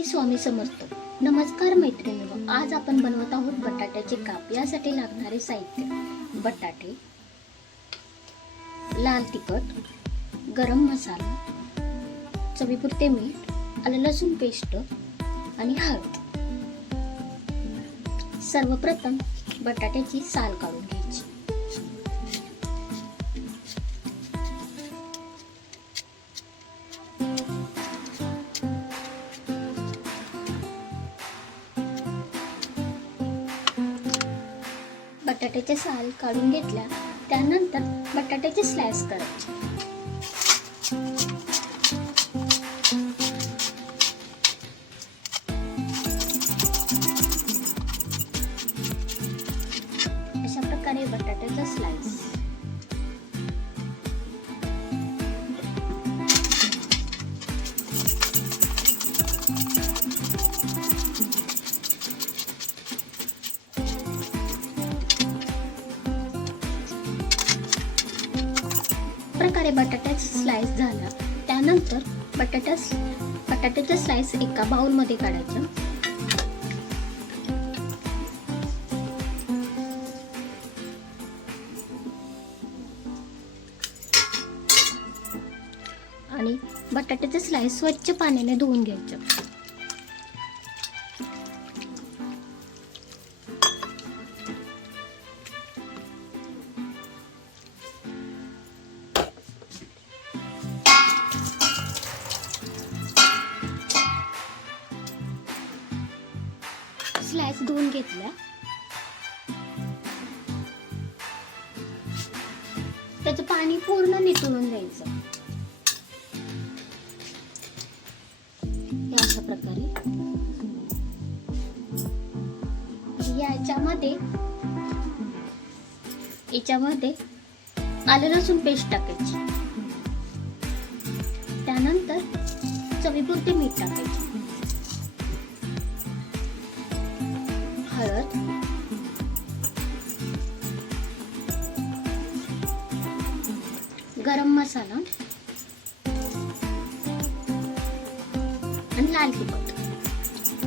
श्री स्वामी समर्थ. नमस्कार मैत्रिणींनो, आज आपण बनवत आहोत बटाट्याचे काप. यासाठी लागणारे साहित्य: बटाटे, लाल तिखट, गरम मसाला, चवीपुरते मीठ, आलं लसूण पेस्ट आणि हळद. सर्वप्रथम बटाट्याची साल काढून घ्यायची. बटाट्याचे साल काढून घेतल्या त्यानंतर बटाट्याचे स्लाइस करायचे. अशा प्रकारे बटाट्याचा स्लाइस. प्रकारे बटाट्याचा स्लाइस झाला त्यानंतर बटाट्याचा स्लाइस एका बाउल मध्ये काढायचं. आणि बटाट्याचे स्लाइस स्वच्छ पाण्याने धुवून घ्यायचं. स्लाइस धुवून घेतल्या त्याचं पाणी पूर्ण निथळून द्यायचं. अशा प्रकारे याच्यामध्ये आलं लसूण पेस्ट टाकायची. त्यानंतर चवीपुरते मीठ टाकायचे, हळद, गरम मसाला आणि लाल तिखट.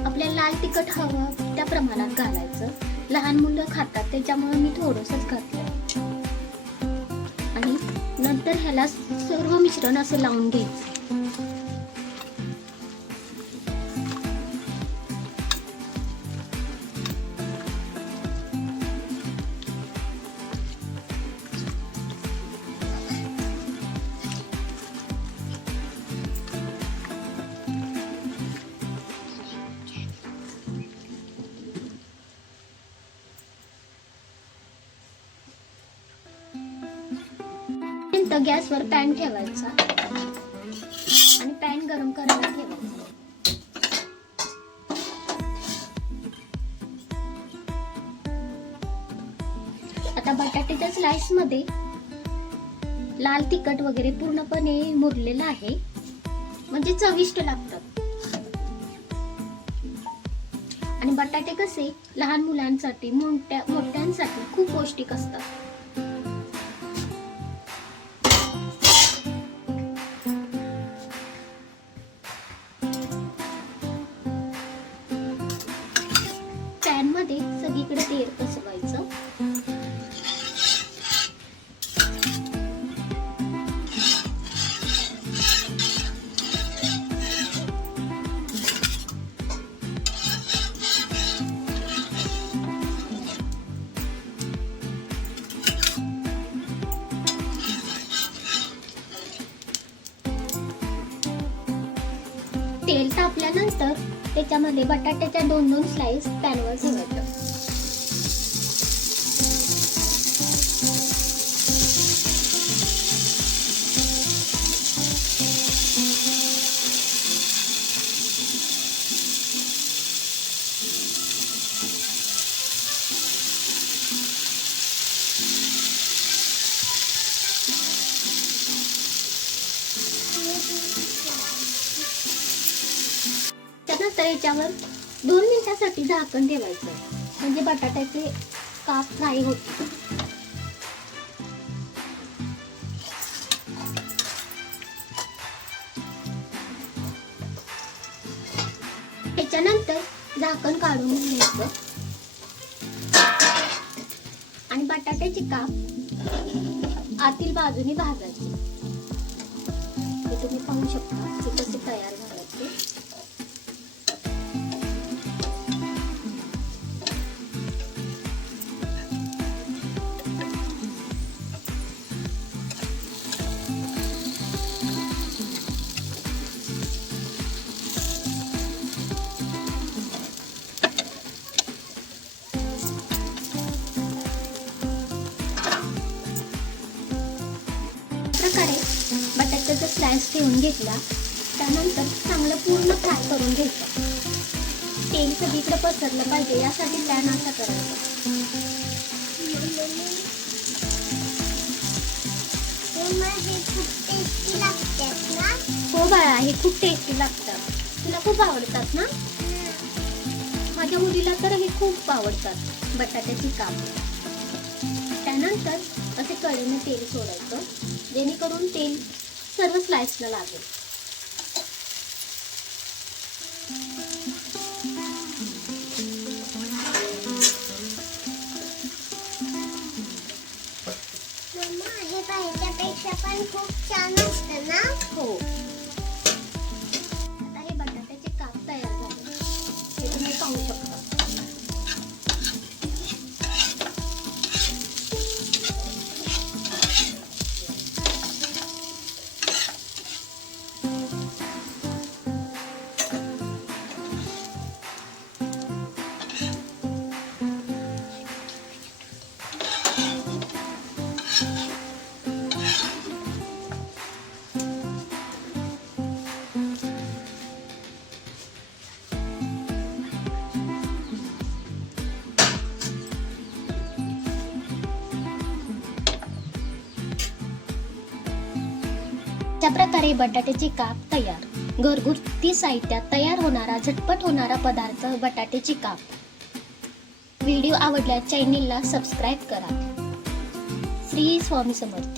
आपल्याला लाल तिखट हवं त्या प्रमाणात घालायचं. लहान मुलं खातात त्याच्यामुळे मी थोडंसंच घातलं. आणि नंतर ह्याला सर्व मिश्रण असं लावून घ्यायचं. गॅसवर पॅन ठेवायचा आणि पॅन गरम करायला ठेवायचा. आता बटाट्याच्या स्लाइस मध्ये लाल तिखट वगैरे पूर्णपणे मुरलेलं आहे, म्हणजे चविष्ट लागतात. आणि बटाटे कसे लहान मुलांसाठी मोठ्यांसाठी खूप पौष्टिक असतात. पॅन मध्ये सगळीकडे तेल पसरवायचं. तेल तापल्यानंतर त्याच्यामध्ये बटाट्याच्या दोन स्लाइस पॅनवर ठेवायचं. त्यानंतर याच्यावर 2 मिनिटांसाठी झाकण ठेवायचं, म्हणजे बटाट्याचे काप फ्राय होतील. त्याच्यानंतर झाकण काढून घ्यायचं आणि बटाट्याची काप आतील बाजूने भाजायची. हे तुम्ही पाहू शकता ते कसे तयार झाले. प्रकारे बटाट्याचा स्लाइस ठेवून घेतला. त्यानंतर चांगलं पूर्ण फ्राय करून घ्यायचं. तेल सगळीकडे पसरलं पाहिजे यासाठी पॅन असा करायचा. हो बाळा, हे खूप टेस्टी लागतात. तुला खूप आवडतात ना? माझ्या मुलीला तर हे खूप आवडतात बटाट्याची काप. त्यानंतर असे कढईने तेल सोडायचं जेणेकरून तेल सर्व स्लाइसला लागेल. हे पाहिल्यापेक्षा पण खूप छान असतं ना. हो. आता हे बटाट्याचे काप तयार झाले. हे तुम्ही पाहू शकता. अशा प्रकारे बटाट्याची काप तयार. घरगुती साहित्यात तयार होणारा झटपट होणारा पदार्थ बटाट्याची काप. व्हिडिओ आवडल्यास चॅनेलला सबस्क्राईब करा. श्री स्वामी समर्थ.